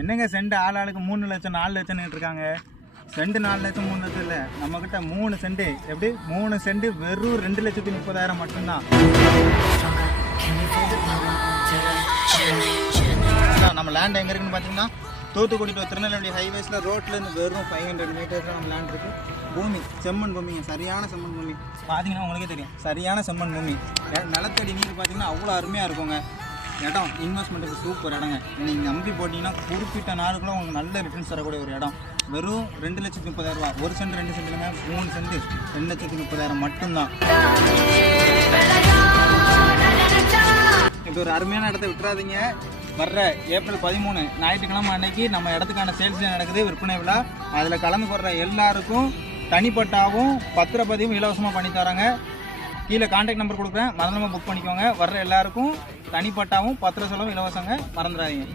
என்னங்க செண்டு ஆளுக்கு 3 லட்சம் 4 லட்சம்னு இருக்காங்க. செண்டு 4 லட்சம் 3 லட்சம் இல்லை, நம்மக்கிட்ட 3 செண்டு. எப்படி 3 செண்டு வெறும் 2,30,000 மட்டும்தான். நம்ம லேண்ட் எங்கே இருக்குன்னு பார்த்தீங்கன்னா தூத்துக்குடி டு திருநெல்வேலி ஹைவேஸில் ரோட்லேருந்து வெறும் 500 மீட்டர்ஸில் நம்ம லேண்ட் இருக்குது. பூமி செம்மண் பூமிங்க, சரியான செம்மண் பூமி. பார்த்தீங்கன்னா உங்களுக்கே தெரியும், சரியான செம்மண் பூமி. நிலத்தடி நீர் பார்த்தீங்கன்னா அவ்வளோ அருமையாக இருக்குங்க. இடம் இன்வெஸ்ட்மெண்ட்டுக்கு சூப்பர் இடங்க. நீங்கள் நம்பி போட்டிங்கன்னா குறிப்பிட்ட நாளுக்குள்ள உங்களுக்கு நல்ல ரிட்டர்ன்ஸ் தரக்கூடிய ஒரு இடம். வெறும் 2,30,000. 1 சென்ட் 2 சென்ட் இல்லைங்க, 3 சென்ட் 2,30,000 மட்டும்தான். இப்போ ஒரு அருமையான இடத்த விட்டுறாதீங்க. வர்ற ஏப்ரல் 13 ஞாயிற்றுக்கிழமை அன்னைக்கு நம்ம இடத்துக்கான சேல்ஸ் நடக்குது, விற்பனை விழா. அதில் கலந்து போடுற எல்லாருக்கும் தனிப்பட்டாவும் பத்திரப்பதிவும் இலவசமாக பண்ணி தராங்க. கீழே கான்டாக்ட் நம்பர் கொடுக்குறேன், மறந்துடாம புக் பண்ணிக்கோங்க. வர்ற எல்லாருக்கும் தனிப்பட்டாவும் பத்திர செலவும் இலவசங்க, மறந்துடாதீங்க.